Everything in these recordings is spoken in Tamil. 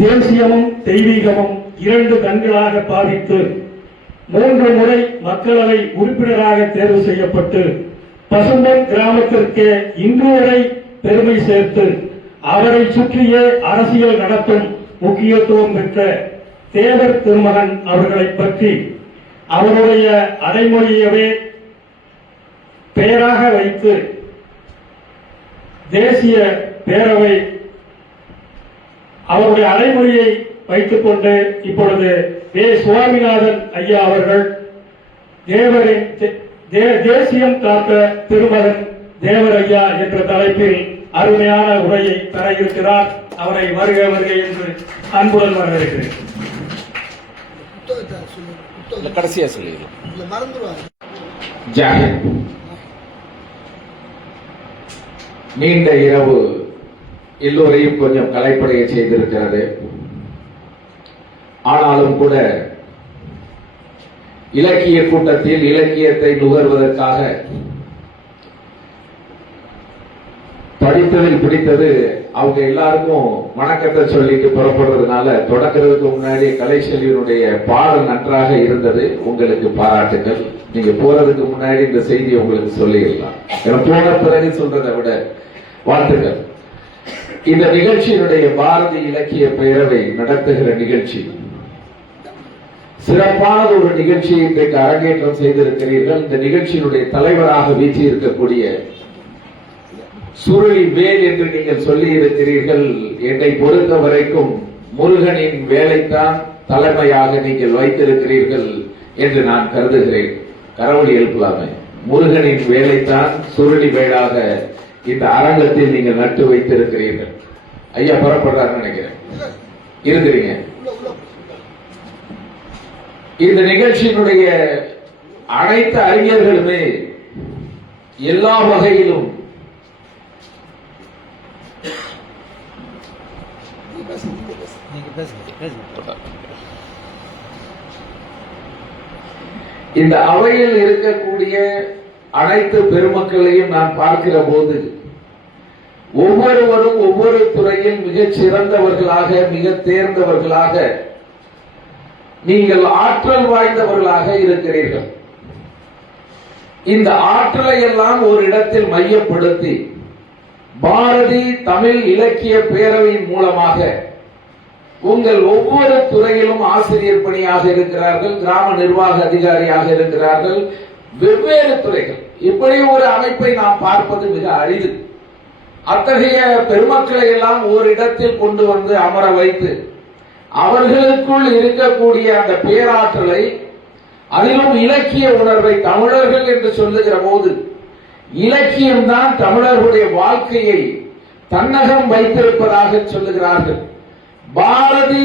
தேசியமும் தெய்வீகமும் இரண்டு கண்களாக பாவித்து 3 முறை மக்களவை உறுப்பினராக தேர்வு செய்யப்பட்டு பசும்பொன் கிராமத்திற்கு இன்று வரை பெருமை சேர்த்து அவரை சுற்றியே அரசியல் நடத்தும் முக்கியத்துவம் பெற்ற தேவர் திருமகன் அவர்களை பற்றி அவருடைய அடைமொழியவே பெயராக வைத்து தேசிய பேரவை அவருடைய அடைமொழியை வைத்துக் கொண்டு இப்பொழுது சுவாமிநாதன் ஐயா அவர்கள் தேவரின் தேசியம் காத்த திருமகன் தேவர் ஐயா என்ற தலைப்பில் அருமையான உரையை தர இருக்கிறார். அவரை வருக வருக என்று அன்புடன் வரவேற்கிறேன். கடைசியா சொல்லிடலாம். நீண்ட இரவு எல்லோரையும் கொஞ்சம் கலைப்படைய செய்திருக்கிறது. ஆனாலும் கூட இலக்கிய கூட்டத்தில் இலக்கியத்தை நுகர்வதற்காக படித்ததில் பிடித்தது அவங்க எல்லாருக்கும் வணக்கத்தை சொல்லிட்டு புறப்படுறதுனால தொடக்கிறதுக்கு முன்னாடி கலைச்செல்வியினுடைய பாடல் நன்றாக இருந்தது. உங்களுக்கு பாராட்டுகள். நீங்க போறதுக்கு முன்னாடி இந்த செய்தியை உங்களுக்கு சொல்லிடலாம். போன பிறகு சொல்றதை விட வாழ்த்துக்கள். இந்த நிகழ்ச்சியினுடைய பாரதி இலக்கிய பேரவை நடத்துகிற நிகழ்ச்சி சிறப்பான ஒரு நிகழ்ச்சியை இன்றைக்கு அரங்கேற்றம் செய்திருக்கிறீர்கள். இந்த நிகழ்ச்சியினுடைய தலைவராக வீசி இருக்கக்கூடிய சுருளி வேல் என்று நீங்கள் சொல்லி இருக்கிறீர்கள். என்னை பொறுத்த வரைக்கும் முருகனின் வேலைத்தான் தலைமையாக நீங்கள் வைத்திருக்கிறீர்கள் என்று நான் கருதுகிறேன். கரவொலி எழுப்பலாமே. முருகனின் வேலைத்தான் சுருளி வேலாக இந்த அரங்கத்தில் நீங்கள் நட்டு வைத்திருக்கிறீர்கள். ஐயா புறப்படுறாரு நினைக்கிறேன். இருக்கிறீங்க. இந்த நிகழ்ச்சியினுடைய அனைத்து அறிஞர்களுமே எல்லா வகையிலும் இந்த அவையில் இருக்கக்கூடிய அனைத்து பெருமக்களையும் நான் பார்க்கிற போது ஒவ்வொருவரும் ஒவ்வொரு துறையில் மிகச் சிறந்தவர்களாக மிக தேர்ந்தவர்களாக நீங்கள் ஆற்றல் வாய்ந்தவர்களாக இருக்கிறீர்கள். இந்த ஆற்றலை எல்லாம் ஒரு இடத்தில் மையப்படுத்தி பாரதி தமிழ் இலக்கிய பேரவையின் மூலமாக உங்கள் ஒவ்வொரு துறையிலும் ஆசிரியர் பணியாக இருக்கிறார்கள், கிராம நிர்வாக அதிகாரியாக இருக்கிறார்கள், வெவ்வேறு துறைகள். இப்படி ஒரு அமைப்பை நாம் பார்ப்பது மிக அரிது. அத்தகைய பெருமக்களை எல்லாம் ஓரிடத்தில் கொண்டு வந்து அமர வைத்து அவர்களுக்குள் இருக்கக்கூடிய அந்த பேராற்றலை, அதிலும் இலக்கிய உணர்வை, தமிழர்கள் என்று சொல்லுகிற போது இலக்கியம்தான் தமிழர்களுடைய வாழ்க்கையை தன்னகம் வைத்திருப்பதாக சொல்லுகிறார்கள். பாரதி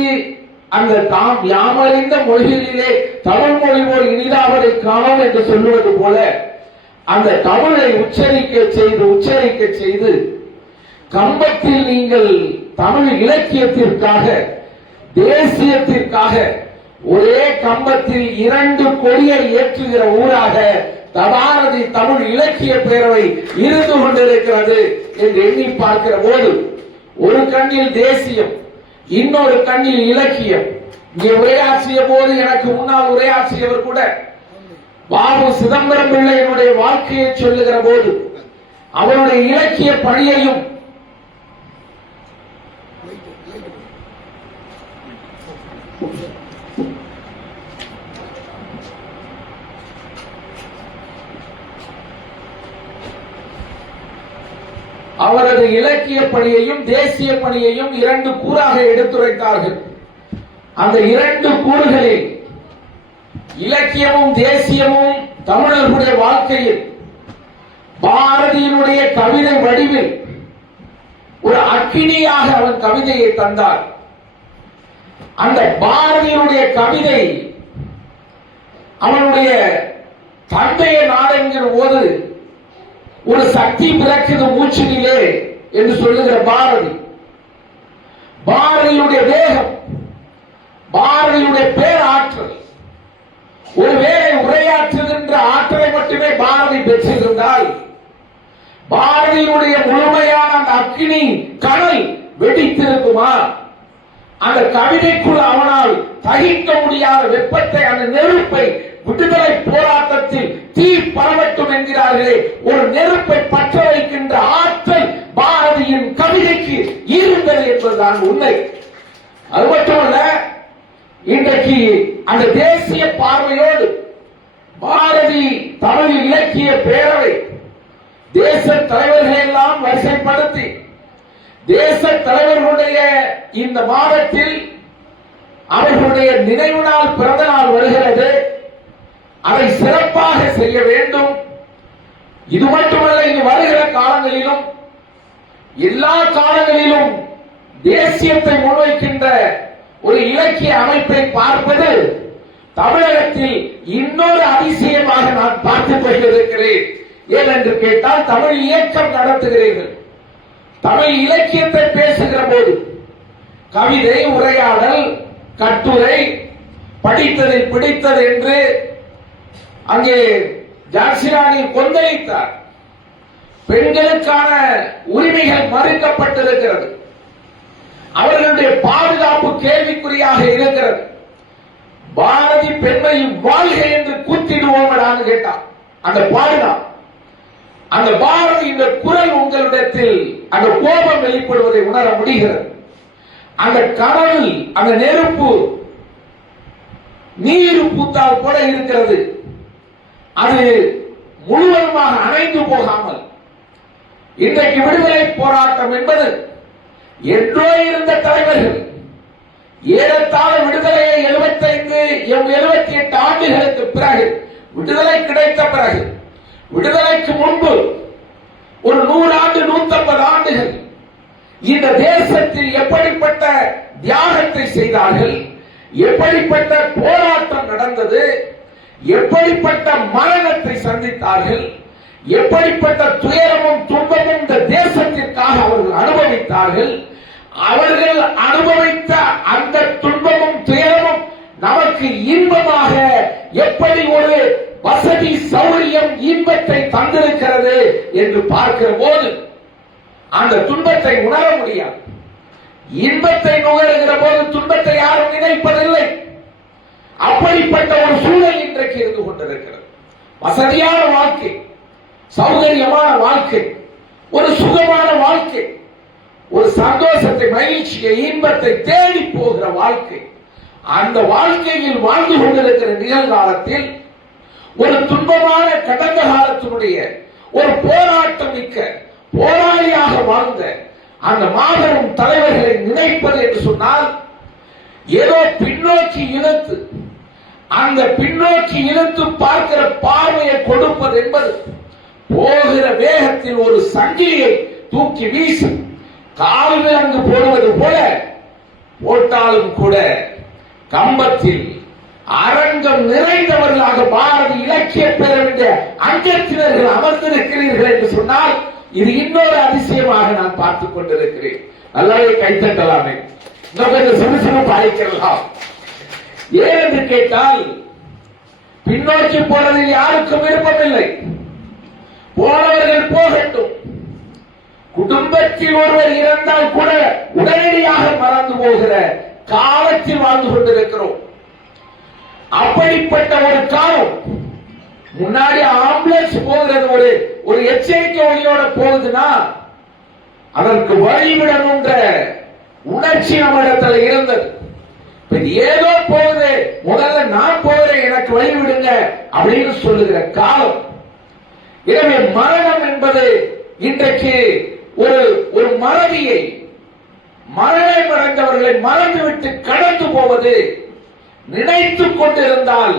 அந்த தாம் யாமறிந்த மொழிகளிலே தமிழ் மொழி போல் இனிதாவதை காணோம் என்று சொல்லுவது போல அந்த தமிழை உச்சரிக்க செய்து கம்பத்தில் நீங்கள் தமிழ் இலக்கியத்திற்காக தேசியத்திற்காக ஒரே கம்பத்தில் 2 கொடியை ஏற்றுகிற ஊராக பாரதி தமிழ் இலக்கிய பேரவை இருந்து கொண்டிருக்கிறது என்று எண்ணி பார்க்கிற போது ஒரு கண்ணில் தேசியம், இன்னொரு கண்ணில் இலக்கியம். இங்கே உரையாற்றிய போது எனக்கு முன்னால் உரையாற்றியவர் கூட பாபு சிதம்பரம் பிள்ளையினுடைய வாழ்க்கையை சொல்லுகிற போது அவருடைய இலக்கிய பணியையும் அவரது இலக்கிய பணியையும் தேசிய பணியையும் 2 கூறாக எடுத்துரைத்தார்கள். அந்த 2 கூறுகளில் இலக்கியமும் தேசியமும் தமிழர்களுடைய வாழ்க்கையில் பாரதியினுடைய கவிதை வடிவில் ஒரு அக்கினியாக அவன் கவிதையை தந்தார். அந்த பாரதியினுடைய கவிதை அவனுடைய தந்தைய நாடென்கிற போது ஒரு சக்தி பிறக்குது மூச்சினிலே என்று சொல்லுகிற பாரதி, பாரதியுடைய வேகம், பாரதியுடைய பேராற்றல், ஒருவேளை உரையாற்றுகின்ற ஆற்றலை மட்டுமே பாரதி பெற்றிருந்தால் பாரதியினுடைய முழுமையான அந்த அக்கினி கடல் வெடித்திருக்குமா? அந்த கவிதைக்குள் அவனால் தகிக்க முடியாத வெப்பத்தை, அந்த நெருப்பை விடுதலை போராட்டத்தில் தீ பரவட்டும் என்கிறார்களே, ஒரு நெருப்பை பற்ற வைக்கின்ற ஆற்றல் பாரதியின் கவிதைக்கு இருந்தது என்பதுதான் உண்மை. அது மட்டுமல்ல, இன்றைக்கு அந்த தேசிய பார்வையோடு பாரதி தமிழ் இலக்கிய பேரவை தேச தலைவர்களை எல்லாம் வரிசைப்படுத்தி தேச தலைவர்களுடைய இந்த மாதத்தில் அவர்களுடைய நினைவு நாள், பிறந்த நாள் வருகிறது. அதை சிறப்பாக செய்ய வேண்டும். இது மட்டுமல்ல, இது வருகிற காலங்களிலும் எல்லா காலங்களிலும் தேசியத்தை முன்வைக்கின்ற ஒரு இலக்கிய அமைப்பை பார்ப்பது தமிழகத்தில் இன்னொரு அதிசயமாக நான் பார்த்துக் கொண்டிருக்கிறேன். ஏனென்று கேட்டால், தமிழ் இயக்கம் நடத்துகிறீர்கள். தமிழ் இலக்கியத்தை பேசுகிற போது கவிதை, உரையாடல், கட்டுரை, படித்ததில் பிடித்தது என்று அங்கே ஜான்சிராணி கொந்தளித்தார். பெண்களுக்கான உரிமைகள் மறுக்கப்பட்டிருக்கிறது. அவர்களுடைய பாதுகாப்பு கேள்விக்குறியாக இருக்கிறது. பாரதி பெண்மை வாழ்க என்று கூத்திடுவோம் கேட்டார். அந்த பாதுகாப்பு, அந்த பாரதி இந்த குரல் உங்களிடத்தில் அந்த கோபம் வெளிப்படுவதை உணர முடிகிறது. அந்த கடல், அந்த நெருப்பு நீர் பூத்தால் போல இருக்கிறது. அது முழுவதுமாக அணைந்து போகாமல் இன்றைக்கு விடுதலை போராட்டம் என்பது என்றோ இருந்த தலைவர்கள் ஏறத்தாழ விடுதலையை 78 ஆண்டுகளுக்கு பிறகு, விடுதலை கிடைத்த பிறகு, விடுதலைக்கு முன்பு ஒரு 100 ஆண்டு 150 ஆண்டுகள் இந்த தேசத்தில் எப்படிப்பட்ட தியாகத்தை செய்தார்கள், எப்படிப்பட்ட போராட்டம் நடந்தது, எப்படிப்பட்ட மரணத்தை சந்தித்தார்கள், எப்படிப்பட்ட துயரமும் துன்பமும் இந்த தேசத்திற்காக அவர்கள் அனுபவித்தார்கள். அவர்கள் அனுபவித்த அந்த துன்பமும் துயரமும் நமக்கு இன்பமாக எப்படி ஒரு வசதி சௌரியம் இன்பத்தை தந்திருக்கிறது என்று பார்க்கிற போது அந்த துன்பத்தை உணர முடியாது. இன்பத்தை நுகருகிற போது துன்பத்தை யாரும் நினைப்பதில்லை. அப்படிப்பட்ட ஒரு சூழல் இன்றைக்கு இருந்து கொண்டிருக்கிறது. வசதியான வாழ்க்கை, சௌகரியமான வாழ்க்கை, ஒரு சுகமான வாழ்க்கை, ஒரு சந்தோஷத்தை, மகிழ்ச்சியை, இன்பத்தை தேடி போகிற வாழ்க்கை. அந்த வாழ்க்கையில் வாழ்ந்து கொண்டிருக்கிற நிகழ்காலத்தில் ஒரு துன்பமான கடந்த காலத்தினுடைய ஒரு போராட்டம் மிக்க போராளியாக வாழ்ந்த அந்த மாபெரும் தலைவர்களை நினைப்பது என்று சொன்னால் ஏதோ பின்னோக்கி இழுத்து, அந்த பின்னோக்கி இழுத்து பார்க்கிற பார்வையை கொடுப்பது என்பது போகிற வேகத்தில் ஒரு சங்கிலியை தூக்கி வீசி கால் விலங்கு போடுவது போல போட்டாலும் கூட கம்பத்தில் அரங்கம் நிறைந்தவர்களாக பாரதி இலக்கிய பேரவைய அங்கத்தினர்கள் அமர்ந்திருக்கிறீர்கள் என்று சொன்னால் இது இன்னொரு அதிசயமாக நான் பார்த்துக் கொண்டிருக்கிறேன். நல்லாவே கைத்தட்டலாமே, இன்னும் சுறுசுறுப்பு அழைக்கலாம். ஏனென்று கேட்டால், பின்னோக்கி போறதில் யாருக்கும் விருப்பமில்லை. போனவர்கள் போகட்டும். குடும்பத்தில் ஒருவர் இறந்தால் கூட உடனடியாக மறந்து போகிற காலத்தில் வாழ்ந்து கொண்டிருக்கிறோம். அப்படிப்பட்ட ஒரு காலம். முன்னாடி ஆம்புலன்ஸ் போகிறது ஒரு எச்சரிக்கை ஒளியோட போகுதுன்னா அதற்கு வழிவிடணுன்ற உணர்ச்சி நம்மிடத்தில் இருந்தது. ஏதோ போகுது, முதல்ல நான் போகிறேன், எனக்கு வழிவிடுங்க அப்படின்னு சொல்லுகிற காலம். எனவே மரணம் என்பது இன்றைக்கு ஒரு மறதியை, மரணம் அடைந்தவர்களை மறந்துவிட்டு கடந்து போவது, நினைத்துக் கொண்டிருந்தால்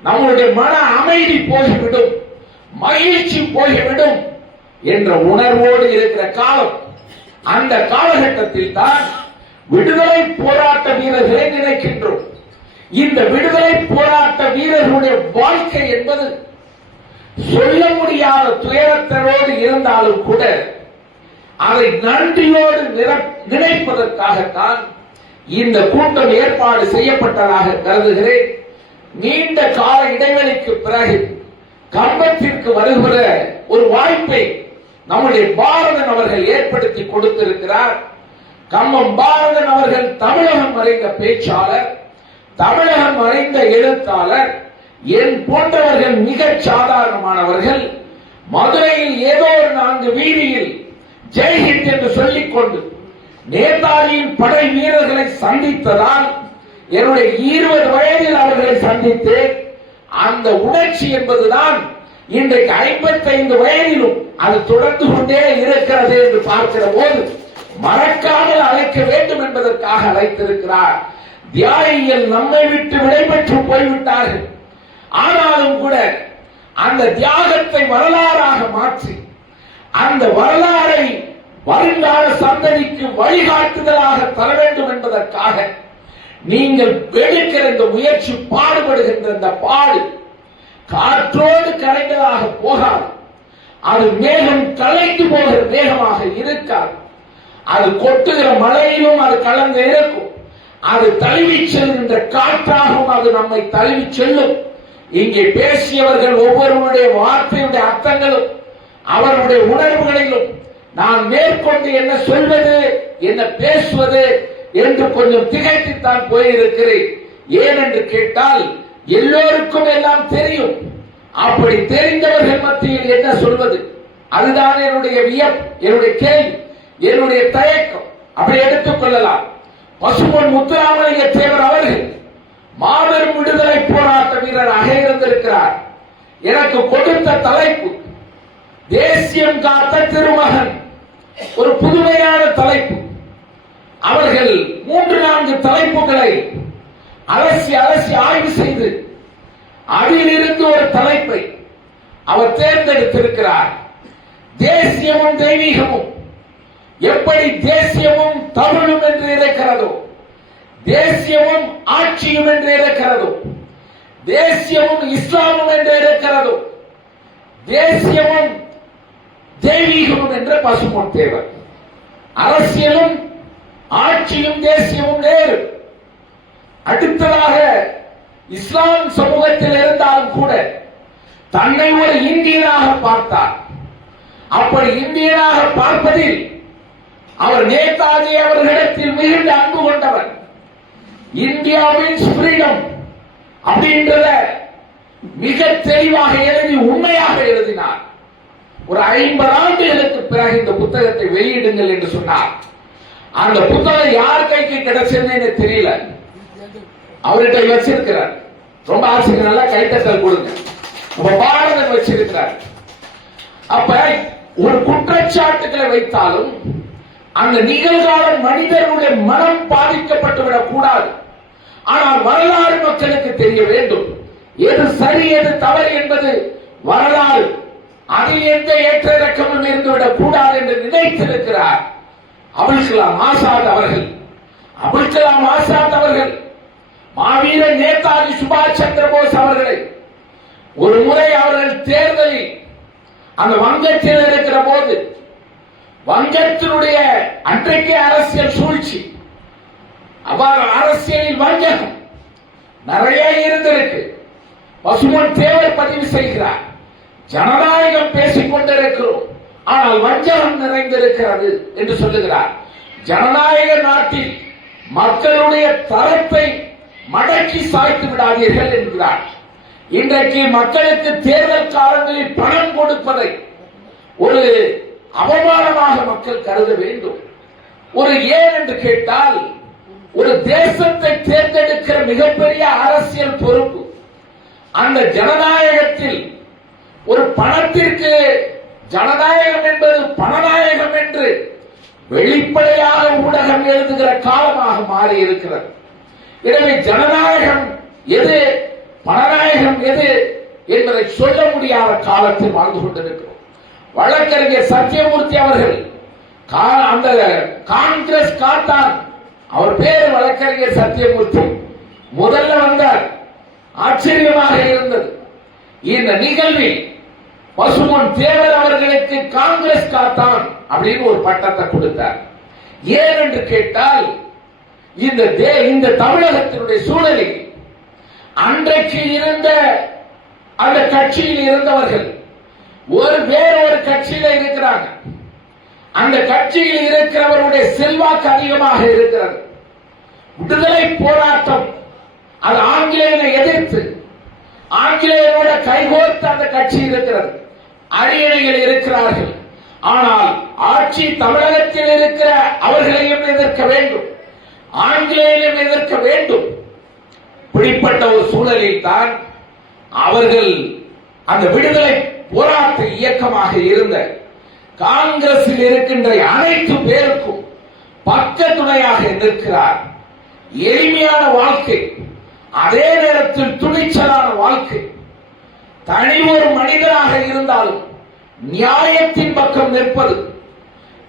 நம்முடைய மன அமைதி போய்விடும், மகிழ்ச்சி போய்விடும் என்ற உணர்வோடு இருக்கிற காலம். அந்த காலகட்டத்தில் தான் விடுதலை போராட்ட வீரர்களை நினைக்கின்றோம். இந்த விடுதலை போராட்ட வீரர்களுடைய வாழ்க்கை என்பது சொல்ல முடியாத துயரத்தோடு இருந்தாலும் கூட அதை நன்றியோடு நினைப்பதற்காகத்தான் இந்த கூட்டம் ஏற்பாடு செய்யப்பட்டதாக கருதுகிறேன். நீண்ட கால இடைவெளிக்கு பிறகு கம்பத்திற்கு வருகிற ஒரு வாய்ப்பை நம்முடைய பாரதன் அவர்கள் ஏற்படுத்தி கொடுத்திருக்கிறார். கம்பம் பாரதன் அவர்கள் தமிழக அறிந்த பேச்சாளர், தமிழகம் அறிந்த எழுத்தாளர், என் போன்றவர்கள் மிக சாதாரணமானவர்கள் மதுரையில் ஏதோ ஒரு 4 வீதியில் ஜெய்ஹிந்த் என்று சொல்லிக் கொண்டு நேதாஜியின் படை வீரர்களை சந்தித்ததால் என்னுடைய 20 வயதில் அவர்களை சந்தித்தேன். அந்த உணர்ச்சி என்பதுதான் இன்றைக்கு 55 வயதிலும் அது தொடர்ந்து கொண்டே இருக்கிறது என்று பார்க்கிற போது மறக்காமல் அழைக்க வேண்டும் என்பதற்காக அழைத்திருக்கிறார். தியாகிகள் நம்மை விட்டு விடைபெற்று போய்விட்டார்கள். ஆனாலும் கூட அந்த தியாகத்தை வரலாறாக மாற்றி அந்த வரலாறை வருங்கால சந்ததிக்கு வழிகாட்டுதலாக தர வேண்டும் என்பதற்காக நீங்கள் எடுக்கிற இந்த முயற்சி, பாடுபடுகின்ற இந்த பாடு காற்றோடு கலைந்ததாக போகாது. அது மேகம் கலைந்து போகிற மேகமாக இருக்காது. அது கொட்டுகிற மழையிலும் அது கலந்து இருக்கும். அது தழுவி செல்கின்ற காற்றாகவும் அது நம்மை தழுவி செல்லும். இங்கே பேசியவர்கள் ஒவ்வொருவருடைய வார்த்தையுடைய அர்த்தங்களும் அவருடைய உணர்வுகளிலும் நான் மேற்கொண்டு என்ன சொல்வது, என்ன பேசுவது என்று கொஞ்சம் திகைத்துத்தான் போயிருக்கிறேன். ஏனென்று கேட்டால் எல்லோருக்கும் எல்லாம் தெரியும். அப்படி தெரிந்தவர்கள் மத்தியில் என்ன சொல்வது, அதுதான் என்னுடைய வியப்பு, என்னுடைய கேள்வி, என்னுடைய தயக்கம். அப்படி எடுத்துக் கொள்ளலாம். பசும்பொன் முத்துராமலிங்க தேவர் அவர்கள் மாபெரும் விடுதலை போராட்ட வீரராக இருந்திருக்கிறார். எனக்கு கொடுத்த தலைப்பு தேசியம் காத்த திருமகன், ஒரு புதுமையான தலைப்பு. அவர்கள் 3-4 தலைப்புகளை அலசி ஆய்வு செய்து அதிலிருந்து ஒரு தலைப்பை அவர் தேர்ந்தெடுத்திருக்கிறார். தேசியமும் தெய்வீகமும், எப்படி தேசியமும் தமிழும் என்று இருக்கிறதோ, தேசியமும் ஆட்சியும் என்று இருக்கிறதோ, தேசியமும் இஸ்லாமும் என்று இருக்கிறதோ, தேசியமும் தெய்வீகமும் என்ற பசும்பொன் தேவர். அரசியலும் ஆட்சியும் தேசியமும் நேரு. அடுத்ததாக இஸ்லாம் சமூகத்தில் இருந்தாலும் கூட தன்னை ஒரு இந்தியனாக பார்த்தார். அப்படி இந்தியனாக பார்ப்பதில் அவர் நேதாஜி அவர்களிடத்தில் மிகுந்த அன்பு கொண்டவர். இந்தியாவின் ஃப்ரீடம் அப்படின்றத மிக தெளிவாக எழுதி உண்மையாக எழுதினார். ஒரு 50 ஆண்டுகளுக்கு பிறகு இந்த புத்தகத்தை வெளியிடுங்கள் என்று சொன்னார். அந்த புத்தகம் யார் கைக்கு கிடைச்சதுன்னு தெரியல. அவர்கிட்ட வச்சிருக்கிறார். ரொம்ப ஆசைக்கு நல்லா கைத்தட்டல் கொடுங்க. நம்ம பாரதம் வச்சிருக்கிறார். அப்ப ஒரு குற்றச்சாட்டுகளை வைத்தாலும் அந்த நிகழ்கால மனிதர்களுடைய மனம் பாதிக்கப்பட்டுவிடக் கூடாது. ஆனால் வரலாறு மக்களுக்கு தெரிய வேண்டும். எது சரி எது தவறு என்பது வரலாறு. அதில் எந்த ஏற்ற இறக்கமும் இருந்துவிடக் கூடாது என்று நினைத்திருக்கிறார் அபுல் கலாம் ஆசாத் அவர்கள். மாவீரர் நேதாஜி சுபாஷ் சந்திர போஸ் அவர்களை ஒரு முறை அவர்கள் தேர்தலில் அந்த வங்கத்தில் இருக்கிற போது, வங்கத்தினுடைய அன்றைக்கு அரசியல் சூழ்ச்சி, அவ்வாறு அரசியலில் வஞ்சகம் நிறைய இருந்திருக்கு. பசும்பொன் தேவர் பதிவு செய்கிறார். ஜனநாயகம் பேசிக் கொண்டிருக்கிறோம், ஆனால் வஞ்சகம் நிறைந்திருக்கிறது என்று சொல்லுகிறார். ஜனநாயக நாட்டில் மக்களுடைய தரத்தை மடக்கி சாய்த்து விடாதீர்கள் என்கிறார். இன்றைக்கு மக்களுக்கு தேர்தல் காலங்களில் பணம் கொடுப்பதை ஒரு அவமானமாக மக்கள் கருத வேண்டும். ஒரு ஏன் என்று கேட்டால், ஒரு தேசத்தை தேர்ந்தெடுக்கிற மிகப்பெரிய அரசியல் பொறுப்பு. அந்த ஜனநாயகத்தில் ஒரு பணத்திற்கு ஜனநாயகம் என்பது பணநாயகம் என்று வெளிப்படையாக ஊடகம் எழுதுகிற காலமாக மாறி இருக்கிறது. எனவே ஜனநாயகம் எது, பணநாயகம் எது என்பதை சொல்ல முடியாத காலத்தில் வாழ்ந்து கொண்டிருக்கிறோம். வழக்கறிஞர் சத்தியமூர்த்தி அவர்கள் அந்த காங்கிரஸ் காத்தான், அவர் பேர் வழக்கறிஞர் சத்தியமூர்த்தி, முதல்ல வந்தார். ஆச்சரியமாக இருந்தது. இந்த நிகழ்வில் பசும்பொன் தேவர் அவர்களுக்கு காங்கிரஸ் காத்தான் அப்படின்னு ஒரு பட்டத்தை கொடுத்தார். ஏன் என்று கேட்டால், இந்த தமிழகத்தினுடைய சூழலில் அன்றைக்கு இருந்த அந்த கட்சியில் இருந்தவர்கள் வேறொரு கட்சியில இருக்கிறாங்க. அந்த கட்சியில் இருக்கிறவருடைய செல்வாக்கு அதிகமாக இருக்கிறது. விடுதலை போராட்டம், அது ஆங்கிலேயனை எதிர்த்து ஆங்கிலேயரோட கைகோர்த்து அந்த கட்சி இருக்கிறது. அரியணைகள் இருக்கிறார்கள். ஆனால் ஆட்சி தமிழகத்தில் இருக்கிற அவர்களையும் எதிர்க்க வேண்டும், ஆங்கிலேயரையும் எதிர்க்க வேண்டும். இப்படிப்பட்ட ஒரு சூழலில் தான் அவர்கள் அந்த விடுதலை போராட்ட இயக்கமாக இருந்த காங்கிரஸில் இருக்கின்ற அனைத்து பேருக்கும் பக்க துணையாக நிற்கிறார். எளிமையான வாழ்க்கை, அதே நேரத்தில் துணிச்சலான வாழ்க்கை. தனி ஒரு மனிதனாக இருந்தாலும் நியாயத்தின் பக்கம் நிற்பது.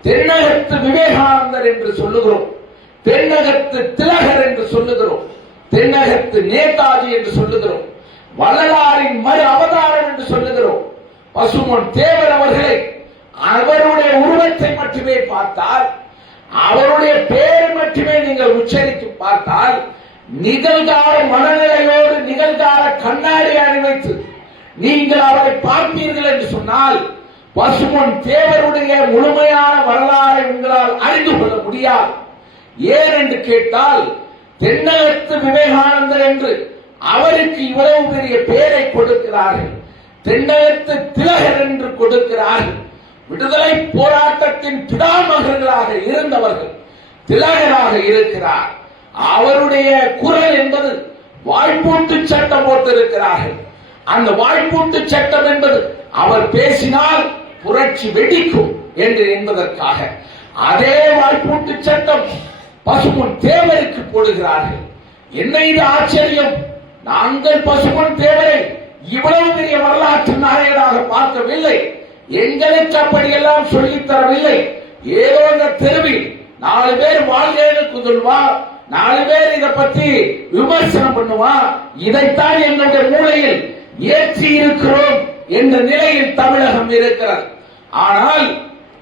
தென்னகத்து விவேகானந்தர் என்று சொல்லுகிறோம், தென்னகத்து திலகர் என்று சொல்லுகிறோம், தென்னகத்து நேதாஜி என்று சொல்லுகிறோம், வள்ளலாரின் மறு அவதாரம் என்று சொல்லுகிறோம். பசும்பொன் தேவர் அவர்களை அவருடைய உருவத்தை மட்டுமே பார்த்தால், அவருடைய பெயரை மட்டுமே நீங்கள் உச்சரித்து பார்த்தால், நிகழ்கால மனநிலையோடு நிகழ்கால கண்ணாடி அணிவைத்து நீங்கள் அவரை பார்ப்பீர்கள் என்று சொன்னால், பசும்பொன் தேவருடைய முழுமையான வரலாறை உங்களால் அறிந்து கொள்ள முடியாது. ஏன் என்று கேட்டால், தென்னகத்து விவேகானந்தர் என்று அவருக்கு இவ்வளவு பெரிய பெயரை கொடுக்கிறார்கள், தென்னகத்து திலகர் என்று கொடுக்கிறார்கள். விடுதலை போராட்டத்தின் பிதாமகர்களாக இருந்தவர்கள் திலகராக இருக்கிறார். அவருடைய குரல் என்பது வாய்ப்பூட்டு சட்டம் போட்டிருக்கிறார்கள். அந்த வாய்ப்பூட்டு சட்டம் என்பது அவர் பேசினால் புரட்சி வெடிக்கும் என்று என்பதற்காக அதே வாய்ப்பூட்டு சட்டம் பசும்பொன் தேவருக்கு போடுகிறார்கள். என்ன இது ஆச்சரியம்! நாங்கள் பசும்பொன் தேவரை இவ்வளவு பெரிய வரலாற்று நாயகராக பார்க்கவில்லை, எங்களுக்கு அப்படியெல்லாம் சொல்லித் தரவில்லை. ஏதோ இந்த தெருவில் 4 பேர் வாழ்க்கைக்கு சொல்வா, 4 பேர் இதை பற்றி விமர்சனம் பண்ணுவா, இதைத்தான் எங்களுடைய மூளையில் ஏற்றி இருக்கிறோம் என்ற நிலையில் தமிழகம் இருக்கிறது. ஆனால்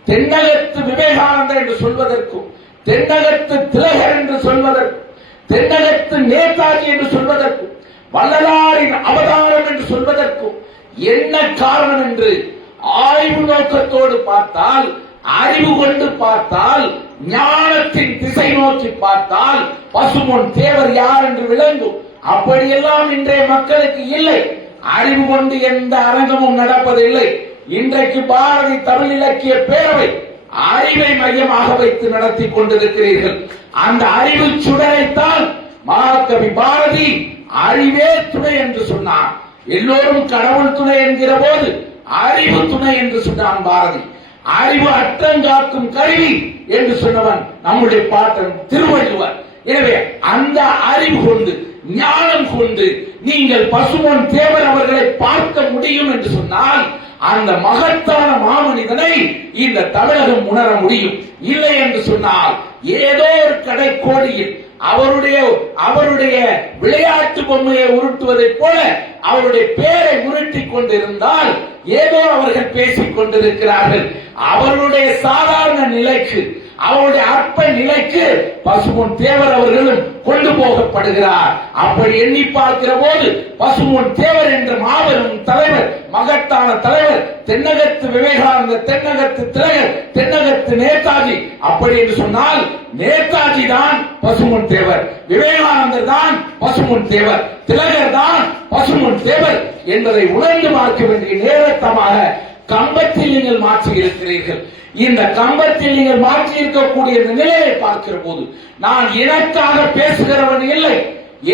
தென்னகத்து விவேகானந்தர் என்று சொல்வதற்கும், தென்னகத்து திலகர் என்று சொல்வதற்கும், தென்னகத்து நேதாஜி என்று சொல்வதற்கும், வள்ளலாரின் அவதாரம் என்று சொல்வதற்கும் என்ன காரணம் என்று ஆய்வு நோக்கத்தோடு பார்த்தால், அறிவு கொண்டு பார்த்தால், ஞானத்தின் திசை நோக்கி பார்த்தால் பசும்பொன் தேவர் யார் என்று விளங்கும். அப்படியெல்லாம் இன்றைய மக்களுக்கு இல்லை. அறிவு கொண்டு எந்த அரங்கமும் நடப்பதில்லை. இன்றைக்கு பாரதி தமிழ் இலக்கிய பேரவை அறிவை மையமாக வைத்து நடத்தி கொண்டிருக்கிறீர்கள். அந்த அறிவு சுடரைத்தான் மகாகவி பாரதி அறிவே துணை என்று சொன்னார். எல்லோரும் கடவுள் துணை என்கிற போது அறிவு துணை என்று சொன்னான் பாரதி. அறிவு அற்றங்காக்கும் கருவி என்று சொன்னவன் நம்முடைய பாட்டன் திருவள்ளுவர். எனவே அந்த அறிவு கொண்டு, ஞானம் கொண்டு நீங்கள் பசும்பொன் தேவர் அவர்களை பார்க்க முடியும் என்று சொன்னால், அந்த மகத்தான மாமனிதனை இந்த தமிழகம் உணர முடியும். இல்லை என்று சொன்னால் ஏதோ ஒரு கடைக்கோடியில் அவருடைய விளையாட்டு பொம்மையை உருட்டுவதைப் போல அவருடைய பேரை உருட்டி கொண்டிருந்தால் ஏதோ அவர்கள் பேசிக் கொண்டிருக்கிறார்கள். அவருடைய சாதாரண நிலைக்கு, அவருடைய அற்ப நிலைக்கு பசும்பொன் தேவர் அவர்களும் கொண்டு போகப்படுகிறார். அப்படி எண்ணி பார்க்கிற போது பசும்பொன் தேவர் என்ற மாபெரும் தலைவர், மகத்தான தலைவர், தென்னகத்து விவேகானந்தர், தென்னகத்து திலகர், தென்னகத்து நேதாஜி. அப்படி என்று சொன்னால் நேதாஜி தான் பசும்பொன் தேவர், விவேகானந்தர் தான் பசும்பொன் தேவர், திலகர் தான் பசும்பொன் தேவர் என்பதை உணர்ந்து பார்க்க வேண்டிய நேரத்தமாக கம்பத்தில் நீங்கள் மாற்றி இருக்கிறீர்கள். இந்த கம்பத்தில் நீங்கள் மாற்றி இருக்கக்கூடிய நிலையை பார்க்கிற போது நான் எனக்காக பேசுகிறவன் இல்லை,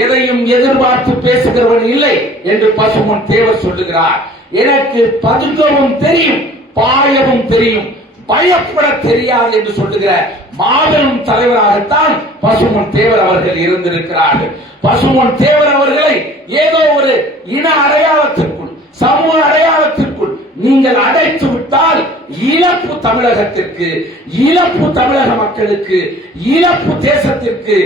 எதையும் எதிர்பார்த்து பேசுகிறவன் இல்லை என்று பசும்பொன் தேவர் சொல்லுகிறார். எனக்கு பதுங்கவும் தெரியும், பாயவும் தெரியும், பயப்பட தெரியாது என்று சொல்லுகிற மாபெரும் தலைவராகத்தான் பசும்பொன் தேவர் அவர்கள் இருந்திருக்கிறார்கள். பசும்பொன் தேவர் அவர்களை ஏதோ ஒரு இன அடையாளத்திற்குள், சமூக அடையாளத்திற்குள் நீங்கள் அடைத்து விட்டால் இழப்பு தமிழகத்திற்கு, இழப்பு தமிழக மக்களுக்கு, இழப்பு தேசத்திற்கு,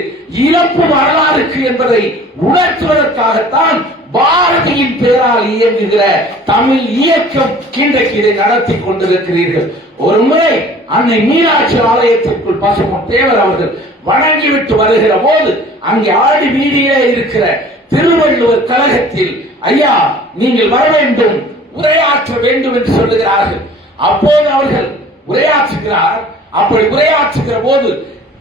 இழப்பு வரலாறுக்கு என்பதை உணர்த்துவதற்காகத்தான் பாரதியின் பெயரால் இயங்குகிற தமிழ் இயக்கம் இன்றைக்கு இதை நடத்தி கொண்டிருக்கிறீர்கள். ஒரு முறை அன்னை மீனாட்சி ஆலயத்திற்குள் பசும்பொன் தேவர் அவர்கள் வணங்கிவிட்டு வருகிற போது அங்கே ஆடி வீதியிலே இருக்கிற திருவள்ளுவர் கழகத்தில் ஐயா நீங்கள் வர வேண்டும், உரையாற்ற வேண்டும் என்று சொல்லுகிறார்கள். அப்போது அவர்கள் உரையாற்றுகிறார். அப்படி உரையாற்றுகிற போது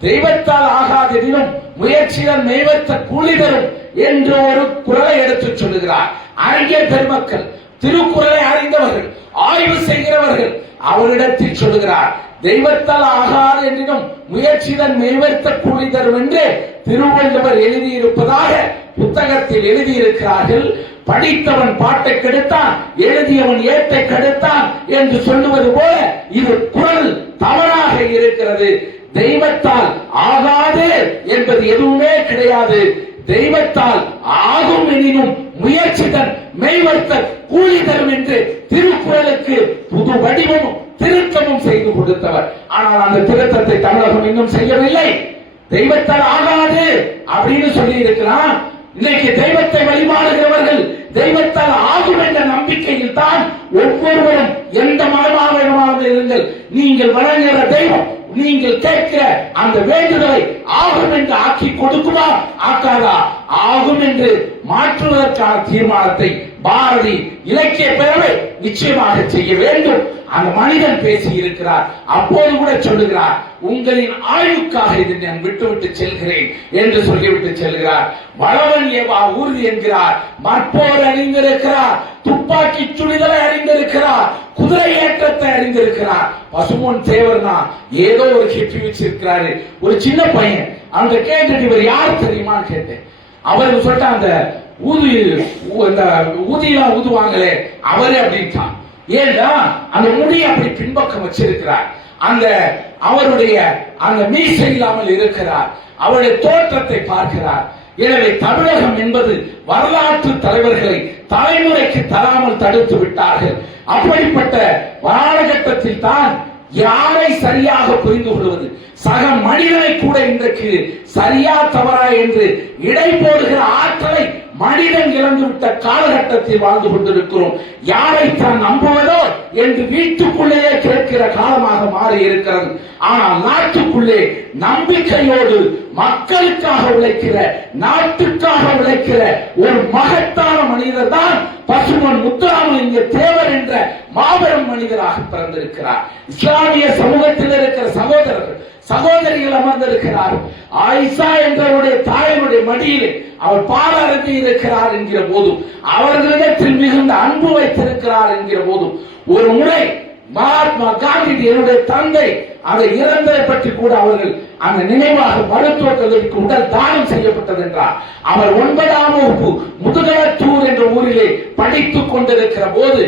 தெய்வத்தால் ஆகாததிலும் முயற்சிகள் மெய்வர்த்த கூலி தரும் என்று ஒரு குறளை எடுத்து சொல்லுகிறார். அறிஞர் பெருமக்கள், திருக்குறளை அறிந்தவர்கள், ஆய்வு செய்கிறவர்கள் அவரிடத்தில் சொல்லுகிறார், தெய்வத்தால் ஆகாது என்றும் முயற்சிகள் மெய்வர்த்த கூலி தரும் என்று திருவள்ளுவர் எழுதியிருப்பதாக புத்தகத்தில் எழுதியிருக்கிறார்கள். படித்தவன் பாட்டை கெடுத்தான், எழுதியவன் ஏட்டை கெடுத்தான் என்று சொல்லுவது போல இது குறள் தவறாக இருக்கிறது. தெய்வத்தால் ஆகாது என்பது எதுவுமே கிடையாது. தெய்வத்தால் ஆகும் எனினும் முயற்சிதன் மெய்வர்த்த கூலி தரும் என்று திருக்குறளுக்கு புது வடிவமும் திருத்தமும் செய்து கொடுத்தவர். ஆனால் அந்த திருத்தத்தை தமிழகம் இன்னும் செய்யவில்லை. தெய்வத்தால் ஆகாது அப்படின்னு சொல்லி இருக்கிறான். இன்னைக்கு தெய்வத்தை வழிபாடுகிறவர்கள் தெய்வத்தால் ஆகும் என்ற நம்பிக்கையில் தான் ஒவ்வொருவரும் எந்த மதமாக இருங்கள், நீங்கள் வணங்குகிற தெய்வம் நீங்கள் கேட்கிற அந்த வேண்டுதலை ஆகும் என்று ஆக்கி கொடுக்குமா, ஆக்காதா? ஆகும் என்று மாற்றுவதற்கான தீர்மானத்தை பாரதி இலக்கிய பேரவை நிச்சயமாக செய்ய வேண்டும். அந்த மனிதன் பேசி இருக்கிறார். அப்போது கூட சொல்லுகிறார், உங்களின் ஆய்வுக்காக இதை நான் விட்டுவிட்டு செல்கிறேன் என்று சொல்லிவிட்டு செல்கிறார். வளவன் ஏவா ஊர்தி என்கிறார். மற்போர் அறிந்திருக்கிறார், துப்பாக்கி சுடுதலை அறிந்திருக்கிறார், குதிரை ஏற்றத்தை அறிந்திருக்கிறார். பசுமன் தேவர்னா ஏதோ ஒரு ஹிப்பி வச்சிருக்கிறாரு. ஒரு சின்ன பையன் அவங்க கேட்டுட்டு இவர் யார் தெரியுமான்னு கேட்டேன். அவருக்கு சொல்லிட்டு அந்த ஊதியெல்லாம் ஊதுவாங்களே அவரே அப்படின்ட்டான். ஏன்னா அந்த முடி அப்படி பின்பக்கம் வச்சிருக்கிறார். அந்த அவருடைய அந்த மீசை இல்லாமல் இருக்கிறார். அவருடைய தோற்றத்தை பார்க்கிறார். எனவே தமிழகம் என்பது வரலாற்று தலைவர்களை தலைமுறைக்கு தராமல் தடுத்து விட்டார்கள். அப்படிப்பட்ட காலகட்டத்தில் தான் யாரை சரியாக புரிந்து கொள்வது, சக மனிதனை கூட இன்றைக்கு சரியா தவறா என்று இடை போடுகிற ஆற்றலை மனிதன் இழந்துவிட்ட காலகட்டத்தில் வாழ்ந்து கொண்டிருக்கிறோம். யாரை தான் நம்புவதோ என்று வீட்டுக்குள்ளேயே கேட்கிற காலமாக மாறி இருக்கிறது. ஆனால் நாட்டுக்குள்ளே நம்பிக்கையோடு மக்களுக்காக உழைக்கிற, நாட்டுக்காக உழைக்கிற ஒரு மகத்தான மனிதர் தான் பசுமன் முத்துராமலிங்க தேவர் என்ற மாபெரும் மனிதராக பிறந்திருக்கிறார். இஸ்லாமிய சமூகத்தில் இருக்கிற சகோதரர்கள் சகோதரிகள் அமர்ந்திருக்கிறார். ஆயிஷா என்றவருடைய தாயினுடைய மடியில் அவர் பால் அருந்தி இருக்கிறார் என்கிற போதும், அவர்களிடத்தில் மிகுந்த அன்பு வைத்திருக்கிறார் என்கிற போதும், ஒரு முறை மகாத்மா காந்தி என்னுடைய தந்தை அதை இறந்ததை பற்றி கூட அவர்கள் அந்த நினைவாக மருத்துவக் கல்லூரிக்கு உடல் தானம் செய்யப்பட்டது என்றார். அவர் 9ஆம் வகுப்பு முதுகலத்தூர் என்ற ஊரிலே படித்துக் கொண்டிருக்கிற போது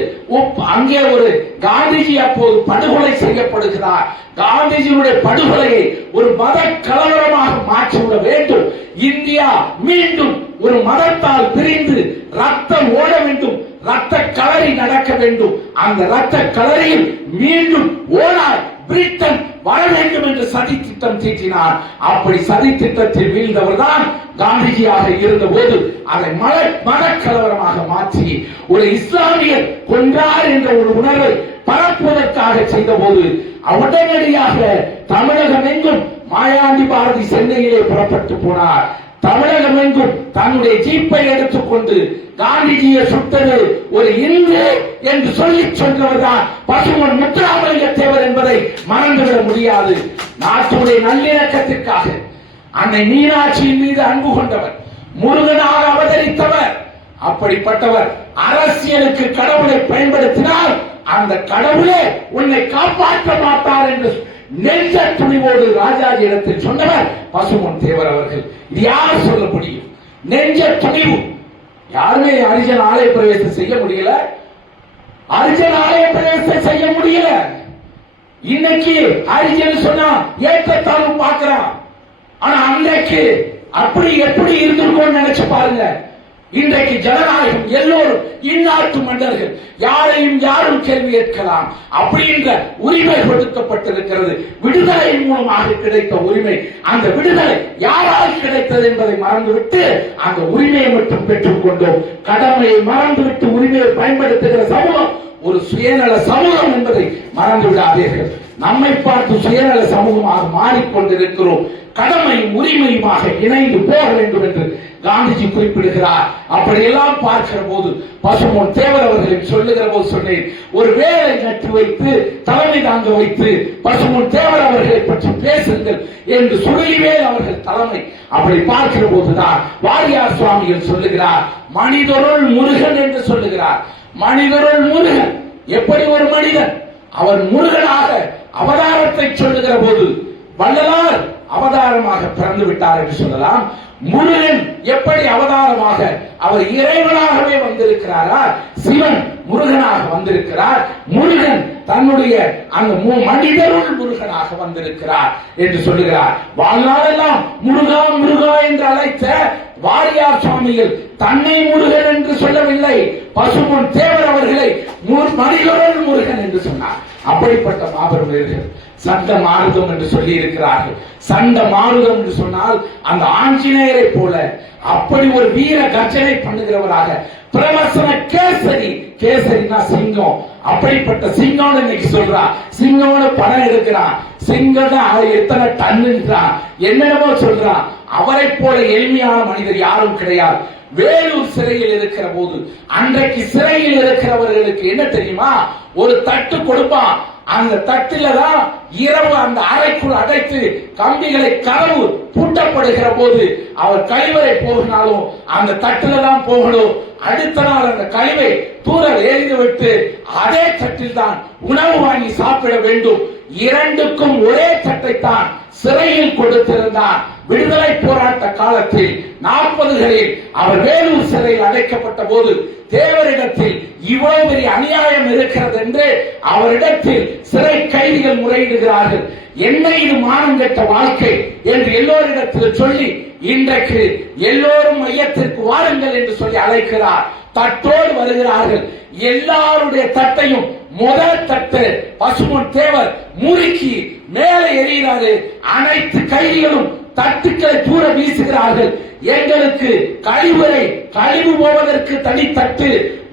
அங்கே ஒரு காந்திஜி அப்போது படுகொலை செய்யப்படுகிறார். காந்திஜியுடைய படுகொலையை ஒரு மத கலவரமாக மாற்றிவிட வேண்டும். இந்தியா மீண்டும் ஒரு மதத்தால் பிரிந்து ரத்தம் ஓட வேண்டும், ரத்த களரி நடக்க வேண்டும். அந்த ரத்த களரியில் மீண்டும் ஓடாய் பிரிட்டன் வர வேண்டும் என்று சதி திட்டம் தீட்டினார். அப்படி சதி திட்டத்தில் வீழ்ந்தவர் தான் காந்திஜியாக இருந்த போது அதை மத கலவரமாக மாற்றி ஒரு இஸ்லாமியர் கொன்றார் என்ற ஒரு உணர்வை பரப்புவதற்காக செய்த போது உடனடியாக தமிழகம் எங்கும் மாயாண்டி பாரதி சென்னையிலே புறப்பட்டு போனார். தமிழகம் எங்கும் தன்னுடைய ஜீப்பை எடுத்துக்கொண்டு காந்திஜியை சுட்டது ஒரு இந்து என்று சொல்லி சொன்னவர்தான் பசுமன் முத்துராமலிங்க தேவர் என்பதை மறந்துவிட முடியாது. நாட்டுடைய நல்லிணக்கத்திற்காக அன்னை மீனாட்சியின் மீது அன்பு கொண்டவர், முருகனாக அவதரித்தவர். அப்படிப்பட்டவர் அரசியலுக்கு கடவுளை பயன்படுத்தினால் அந்த கடவுளே உன்னை காப்பாற்ற மாட்டார் என்று நெஞ்ச துணிவோடு ராஜாஜி இடத்தில் சொன்னவர் பசுமன் தேவர் அவர்கள். இது யார் சொல்ல முடியும்? நெஞ்ச துணிவு. யாருமே ஹரிஜன் ஆலய பிரவேசம் செய்ய முடியல, ஹரிஜன் ஆலய பிரவேசம் செய்ய முடியல. இன்னைக்கு ஹரிஜன் சொன்னா ஏற்றத்தாழ்வு பார்க்கிறான். ஆனா அன்றைக்கு அப்படி எப்படி இருந்திருக்கும் நினைச்சு பாருங்க. இன்றைக்கு ஜனநாயகம், எல்லோரும் இந்நாட்டு மன்னர்கள், யாரையும் யாரும் கேள்வி கேட்கலாம் அப்படின்ற உரிமை கொடுக்கப்பட்டிருக்கிறது. விடுதலையின் மூலமாக கிடைத்த உரிமை, அந்த விடுதலை யாரால் கிடைத்தது என்பதை மறந்துவிட்டு அந்த உரிமையை மட்டும் பெற்றுக் கொண்டோம். கடமையை மறந்துவிட்டு உரிமையை பயன்படுத்துகிற சமூகம் ஒரு சுயநல சமூகம் என்பதை மறந்து விடாதீர்கள். நம்மை பார்த்து சுயநல சமூகமாக மாறிக்கொண்டிருக்கிறோம். கடமையும் உரிமையுமாக இணைந்து போக வேண்டும் என்று காந்திஜி குறிப்பிடுகிறார். அப்படியெல்லாம் பார்க்கிற போது பசும்பொன் தேவர் அவர்கள் சொல்லுகிற போது சொன்னேன், ஒரு வேலை நட்டு வைத்து தலைமை தாங்க வைத்து பசும்பொன் தேவர் அவர்களை பற்றி பேசுங்கள் என்று சுருளிவேல் அவர்கள் தலைமை. அப்படி பார்க்கிற போதுதான் வாரியார் சுவாமிகள் சொல்லுகிறார், மனிதருள் முருகன் என்று சொல்லுகிறார். மனிதருள் முருகன் எப்படி ஒரு மனிதன்? அவர் முருகனாக அவதாரத்தை சொல்லுகிற போது வள்ளலார் அவதாரமாக பிறந்து விட்டார் என்று சொல்லலாம். முருகன் எப்படி அவதாரமாக அவர் இறைவனாகவே வந்திருக்கிறாரா? சிவன் முருகனாக வந்திருக்கிறார். முருகன் தன்னுடைய அந்த மனிதருள் முருகனாக வந்திருக்கிறார் என்று சொல்லுகிறார். வாழ்நாளெல்லாம் முருகா முருகா என்று அழைத்த வாரியார் சுவாமிகள் தன்னை முருகன் என்று சொல்லவில்லை, பசும்பொன் தேவர் அவர்களை மனிதருள் முருகன் என்று சொன்னார். அப்படிப்பட்ட மாபெரும் வீரர்கள் சண்ட மாருதம் என்று சொல்லி இருக்கிறார்கள். சண்ட மாருதம் என்று சொன்னால் அந்த ஆஞ்சநேயரை போல அப்படி ஒரு வீர கர்ஜனை பண்ணுகிறவராக பிரமசன கேசரி, கேசரினா சிங்கம், அப்படிப்பட்ட சிங்கம் இன்னைக்கு சொல்றா. சிங்கம்னு படம் எடுக்கிறான், சிங்கம் எத்தனை டன்னுன்றான், என்னென்னமோ சொல்றான். அவரை போல எளிமையான மனிதர் யாரும் கிடையாது. வேலூர் சிறையில் இருக்கிற போது அன்றைக்கு சிறையில் இருக்கிறவர்களுக்கு என்ன தெரியுமா, ஒரு தட்டு கொடுப்பான். அந்த தட்டில தான் இரவு அந்த அறைக்குள் அடைத்து கம்பிகளை கதவு பூட்டப்படுகிற போது அவர் கழிவறை போகினாலும் அந்த தட்டில தான் போகணும். அடுத்த நாள் அந்த கழிவை தூர எறிந்து விட்டு அதே தட்டில் தான் உணவு வாங்கி சாப்பிட வேண்டும். இரண்டுக்கும் ஒரே தட்டைத்தான் சிறையில் கொடுத்திருந்தார். விடுதலை போராட்ட காலத்தில் 40களில் அவர் வேலூர் சிறையில் அடைக்கப்பட்ட போது தேவரிடத்தில் இவ்வளவு பெரிய அநியாயம் இருக்கிறது என்று அவரிடத்தில் சிறை கைதிகள் முறையிடுகிறார்கள். என்ன இது மானம் கெட்ட வாழ்க்கை என்று எல்லோரிடத்தில் சொல்லி இன்றைக்கு எல்லோரும் மையத்திற்கு வாருங்கள் என்று சொல்லி அழைக்கிறார். தட்டோடு வருகிறார்கள். எல்லாருடைய தட்டையும் முதல் தட்டு பசும்பொன் தேவர் முறுக்கி மேலே எறிகிறாரு. அனைத்து கைதிகளும் தட்டுக்களை தூர வீசுகிறார்கள். எங்களுக்கு கழிவறை கழிவு போவதற்கு தனித்தட்டு,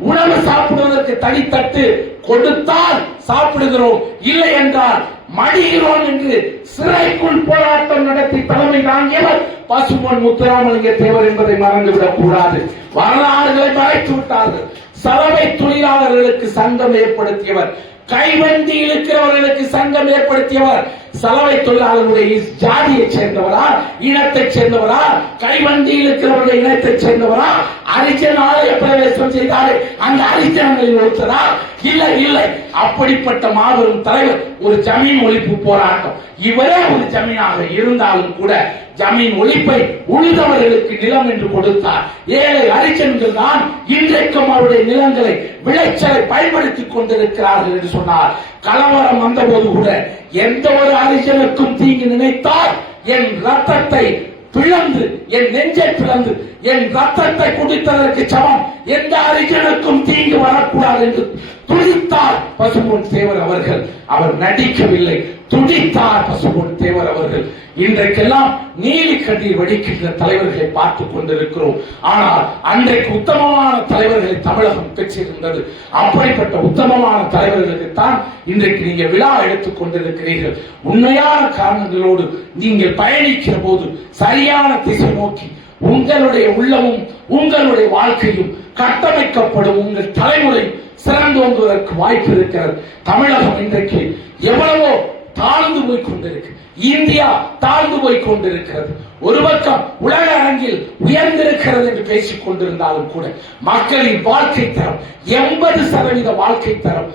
உணவு சாப்பிடுவதற்கு தனித்தட்டு கொடுத்தால் சாப்பிடுகிறோம், இல்லை என்றால் மடிகிறோம் என்று சிறைக்குள் போராட்டம் நடத்தி தலைமை தாங்கியவர் பசும்பொன் முத்துராமலிங்க தேவர் என்பதை மறந்துவிடக் கூடாது. வரலாறுகளை மறைத்து விட்டார்கள். சலவை தொழிலாளர்களுக்கு சங்கம் ஏற்படுத்தியவர், கைவண்டி இழுக்கிறவர்களுக்கு சங்கம் ஏற்படுத்தியவர். சலவை தொழிலாளர்களுடைய ஜாதியை சேர்ந்தவரா, இனத்தை சேர்ந்தவரா, கைவண்டி இழுக்கிறவருடைய இனத்தை சேர்ந்தவரா, அரிஜன் ஆலய பிரவேசம் செய்தாரே அந்த அரிஜனங்களில் ஒருத்தரா? இல்லை இல்லை. அப்படிப்பட்ட மாபெரும் தலைவர். ஒரு ஜமீன் ஒழிப்பு போராட்டம், இவரே ஒரு ஜமீனாக இருந்தாலும் கூட ஜமீன் ஒழிப்பை உழுதவர்களுக்கு நிலம் என்று கொடுத்தார். ஏழை அரிஜன்கள் தான் இன்றைக்கும் அவருடைய நிலங்களை விளைச்சலை பயன்படுத்திக் கொண்டிருக்கிறார்கள் என்று சொன்னார். கலவரம் வந்த போது கூட எந்த ஒரு அரிஜனுக்கும் தீங்கு நினைத்தால் என் ரத்தத்தை பிளந்து, என் நெஞ்சை பிளந்து, என் ரத்தத்தை குடித்ததற்கு சமம், எந்த அரிஜனுக்கும் தீங்கு வரக்கூடாது என்று துடித்தார் பசும்பொன் தேவர் அவர்கள். அவர் நடிக்கவில்லை, துடித்தார் பசும்பொன் தேவர் அவர்கள். இன்றைக்கெல்லாம் நீலி கண்ணீர் வடிக்கின்ற தலைவர்களை பார்த்துக் கொண்டிருக்கிறோம். ஆனால் அன்றைக்கு உத்தமமான தலைவர்களை தமிழகம் பெற்றிருந்தது. அப்படிப்பட்ட உத்தமமான தலைவர்களுக்கு தான் இன்றைக்கு நீங்க விழா எடுத்துக் கொண்டிருக்கிறீர்கள். உண்மையான காரணங்களோடு நீங்கள் பயணிக்கிற போது சரியான திசை நோக்கி உங்களுடைய உள்ளமும் உங்களுடைய வாழ்க்கையும் கட்டமைக்கப்படும். உங்கள் தலைமுறை சிறந்தோங்குவதற்கு வாய்ப்பு இருக்கிறது. தமிழகம் இன்றைக்கு எவ்வளவோ தாழ்ந்து போய் கொண்டிருக்கு. இந்தியா தாழ்ந்து போய் கொண்டிருக்கிறது. ஒரு பக்கம் உலக அரங்கில் உயர்ந்திருக்கிறது என்று பேசிக் கொண்டிருந்தாலும் கூட மக்களின் வாழ்க்கை தரம் 80% வாழ்க்கை தரம்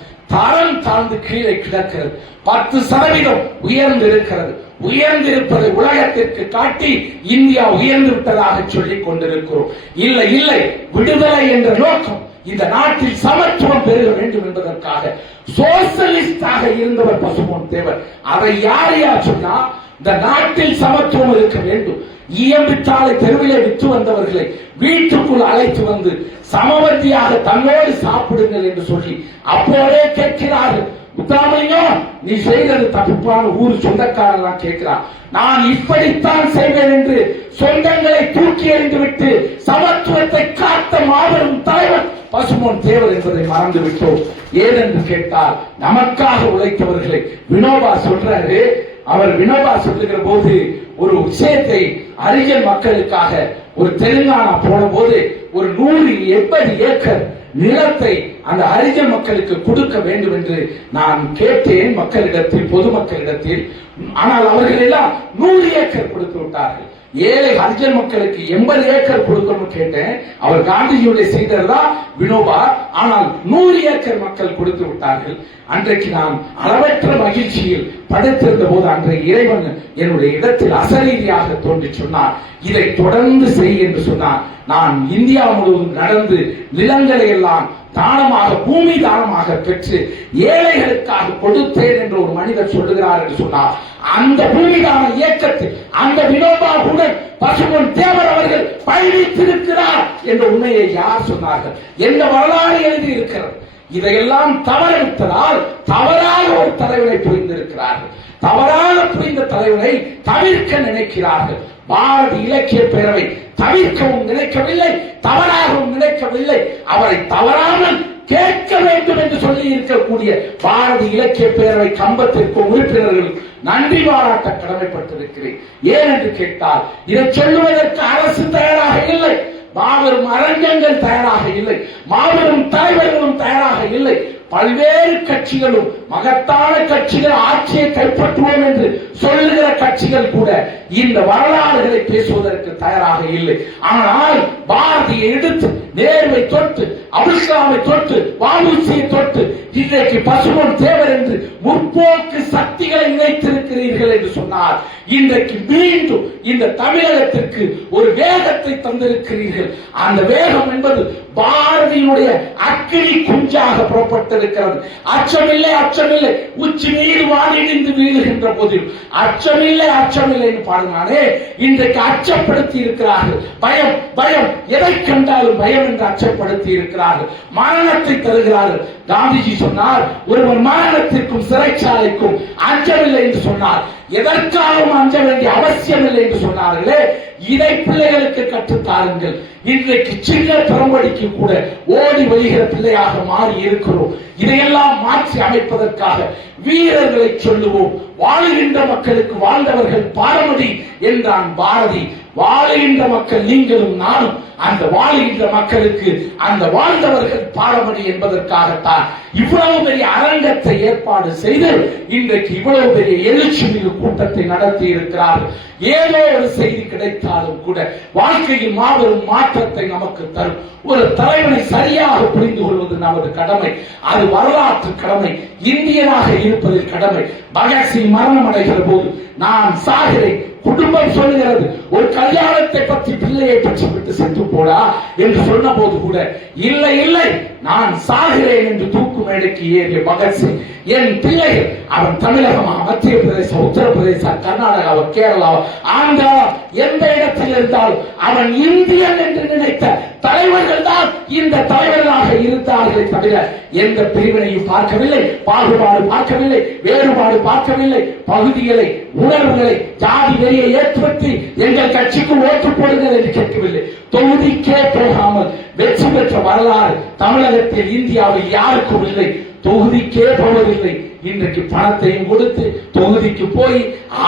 தாழ்ந்து கீழே கிடக்கிறது. 10% உயர்ந்து இருக்கிறது. உயர்ந்திருப்பதை உலகத்திற்கு காட்டி இந்தியா உயர்ந்து விட்டதாக சொல்லிக் கொண்டிருக்கிறோம். இல்லை இல்லை, விடுதலை என்ற நோக்கம் இந்த நாட்டில் சமத்துவம் பெருக வேண்டும் என்பதற்காக சோசலிஸ்டாக இருந்தவர் பசும்பொன் தேவர். அதை யார் யார் சொன்னா, இந்த நாட்டில் சமத்துவம் இருக்க வேண்டும், இயம்பித்தாலை தெருவிலே விற்று வந்தவர்களை வீட்டுக்குள் அழைத்து வந்து சமவத்தியாக தன்னோடு சாப்பிடுங்கள் என்று சொல்லி அப்போதே கேட்கிறார்கள். முத்துராமலிங்கம், நீ செய்தது தப்புப்பான ஊர் சொந்தக்காரன் கேட்கிறான். நான் இப்படித்தான் செய்வேன் என்று சொந்தங்களை தூக்கி எறிந்து விட்டு சமத்துவத்தை காத்த மாபெரும் தலைவர் பசும்பொன் தேவர் என்பதை மறந்து விட்டோம். ஏனென்று கேட்டால் நமக்காக உழைத்தவர்களை வினோபா சொல்றாரு, அவர் வினோபா சொல்லுகிற போது ஒரு விஷயத்தை ஹரிஜன் மக்களுக்காக ஒரு தெலுங்கானா போன போது ஒரு 180 ஏக்கர் நிலத்தை அந்த ஹரிஜன் மக்களுக்கு கொடுக்க வேண்டும் என்று நான் கேட்டேன் மக்களிடத்தில், பொதுமக்களிடத்தில். ஆனால் அவர்கள் எல்லாம் 100 ஏக்கர் கொடுத்து விட்டார்கள். ஏழை ஹரிஜன் மக்களுக்கு 80 ஏக்கர் கொடுக்கணும்னு கேட்டேன். அவர் காந்திஜியுடைய சீடர் தான் வினோபா. ஆனால் 100 ஏக்கர் மக்கள் கொடுத்து விட்டார்கள். அன்றைக்கு நான் அளவற்ற மகிழ்ச்சியில் படுத்திருந்த போது அன்றைய இறைவன் என்னுடைய இடத்தில் அசரீதியாக தோன்றி சொன்னார், இதை தொடர்ந்து செய் என்று சொன்னார். நான் இந்தியா முழுவதும் நடந்து நிலங்களை எல்லாம் தானமாக, பூமி தானமாக பெற்று ஏழைகளுக்காக கொடுத்தேன் என்று ஒரு மனிதர் சொல்லுகிறார் என்று சொன்னார். அந்த பூமிதான இயக்கத்தில் அந்த வினோபாவுடன் பசும்பொன் தேவர் அவர்கள் பயணித்திருக்கிறார் என்ற உண்மையை யார் சொன்னார்கள்? எந்த வரலாறு எழுதி இருக்கிறது? இதையெல்லாம் தவறவிட்டதால் தவறாக ஒரு தலைவரை புரிந்திருக்கிறார்கள். தவறாக புரிந்த தலைவரை தவிர்க்க நினைக்கிறார்கள். பாரதி இலக்கிய பேரவை தவிர்க்கவும் நினைக்கவில்லை, தவறாகவும் நினைக்கவில்லை. அவரை தவறாமல் கேட்க வேண்டும் என்று சொல்லி இருக்கக்கூடிய பாரதி இலக்கிய பேரவை கம்பத்திற்கும் உறுப்பினர்கள் நன்றி பாராட்ட கடமைப்பட்டிருக்கிறேன். ஏன் என்று கேட்டால், இதை சொல்லுவதற்கு அரசு தயாராக இல்லை, மாபெரும் அரங்கங்கள் தயாராக இல்லை, மாபெரும் தலைவர்களும் தயாராக இல்லை. பல்வேறு கட்சிகளும், மகத்தான கட்சிகள், ஆட்சியை கைப்பற்றுவோம் என்று சொல்லுகிற கட்சிகள் கூட இந்த வரலாறுகளை பேசுவதற்கு தயாராக இல்லை. ஆனால் பாரதியை எடுத்து, நேருவை தொட்டு, அப்துல் கலாமை தொட்டு, வாவுசியை தொட்டு, இன்றைக்கு பசும்பொன் தேவர் என்று முற்போக்கு சக்திகளை இணைத்திருக்கிறீர்கள் என்று சொன்னார். இன்றைக்கு மீண்டும் இந்த தமிழகத்திற்கு ஒரு வேகத்தை தந்திருக்கிறீர்கள். அந்த வேகம் என்பது பாரதியினுடைய அக்கினி குஞ்சாக புறப்பட்டிருக்கிறது. அச்சமில்லை, அச்சமில்லை, உச்சி மீது வானிடிந்து வீழுகின்ற போதிலும் அச்சமில்லை, அச்சமில்லை என்று பாடினானே, இன்றைக்கு அச்சப்படுத்தி இருக்கிறார்கள். பயம், பயம், எதை கண்டாலும் பயம் என்று அச்சப்படுத்தி இருக்கிறார்கள். மரணத்தை தருகிறார்கள். காந்திஜி சொன்னார், ஒருவன் மரணத்திற்கும் சிறைச்சாலைக்கும் அஞ்சவில்லை என்று சொன்னார். எதற்காகவும் அஞ்ச வேண்டிய அவசியம் இல்லை என்று சொன்னார்களே, இதை பிள்ளைகளுக்கு கற்றுத்தாருங்கள். இன்றைக்கு சின்ன பெரும்படிக்கு கூட ஓடி வருகிற பிள்ளையாக மாறி இருக்கிறோம். இதையெல்லாம் மாற்றி அமைப்பதற்காக வீரர்களை சொல்லுவோம். வாழுகின்ற மக்களுக்கு வாழ்ந்தவர்கள் பாரமடி என்றான் பாரதி. வாழுகின்ற மக்கள் நீங்களும் நானும். அந்த வாழுகின்ற மக்களுக்கு அந்த வாழ்ந்தவர்கள் பாரமடி என்பதற்காகத்தான் இவ்வளவு பெரிய அரங்கத்தை ஏற்பாடு செய்து இன்றைக்கு இவ்வளவு பெரிய எழுச்சி மிகு கூட்டத்தை நடத்தி இருக்கிறார்கள். ஏதோ ஒரு செய்தி கிடைத்தாலும் கூட வாழ்க்கையில் மாபெரும் மாற்றத்தை நமக்கு தரும். ஒரு தலைவனை சரியாக புரிந்து கொள்வது நமது கடமை. அது வரலாற்று கடமை, இந்தியனாக இருப்பதில் கடமை. பகத்சிங் மரணம் அடைகிற போது நான் சாகிறேன், குடும்பம் சொல்லுகிறது, ஒரு கல்யாணத்தை பற்றி பிள்ளையை பற்றி விட்டு சென்று போடா என்று சொன்ன போது கூட இல்லை இல்லை நான் சாகிறேன் என்று தூக்கு மேடைக்கு ஏறிய பகத்சிங், என் பிள்ளைகள், அவன் தமிழகமா, மத்திய பிரதேசம், உத்தரப்பிரதேசம், கர்நாடகா, கேரளா, ஆந்திரா, எந்த இடத்தில் இருந்தாலும் அவன் இந்தியன் என்று நினைத்த தலைவர்கள் தான் இந்த தலைவர்களாக இருந்தார்களே தவிர எந்த பிரிவினையும் பார்க்கவில்லை, பாகுபாடு பார்க்கவில்லை, வேறுபாடு பார்க்கவில்லை, பகுதிகளை, உணர்வுகளை, ஜாதி வெறியை ஏற்படுத்தி எங்கள் கட்சிக்கு ஓட்டு போடுங்கள் என்று கேட்கவில்லை. தொகுதிக்கே போகாமல் வெற்றி பெற்ற வரலாறு தமிழகத்தில், இந்தியாவில் யாருக்கும் இல்லை. தொகுதிக்கே போவதில்லை. இன்றைக்கு பணத்தையும் கொடுத்து தொகுதிக்கு போய்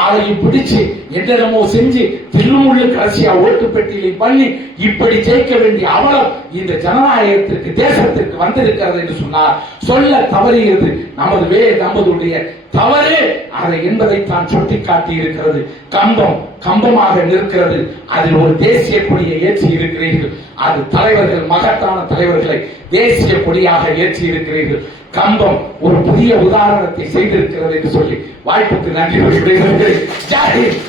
ஆளையும் பிடிச்சு என்னென்னமோ செஞ்சு திருமுள்ளு கடைசியா ஓட்டு பெட்டியை பண்ணி இப்படி ஜெயிக்க வேண்டிய அவலம் இந்த ஜனநாயகத்திற்கு, தேசத்திற்கு வந்திருக்கிறது என்று சொன்னார். சொல்ல தவறியது நமதுடைய தவறு அதை என்பதை தான் சுட்டிக்காட்டி இருக்கிறது. கம்பம் கம்பமாக நிற்கிறது. அதில் ஒரு தேசிய கொடியை ஏற்றி இருக்கிறீர்கள். அது தலைவர்கள், மகத்தான தலைவர்களை தேசிய கொடியாக ஏற்றி இருக்கிறீர்கள். கம்பம் ஒரு புதிய உதாரணத்தை செய்திருக்கிறது என்று சொல்லி வாய்ப்புக்கு நன்றி கூறுகிறேன். ஜெய் ஹிந்த்.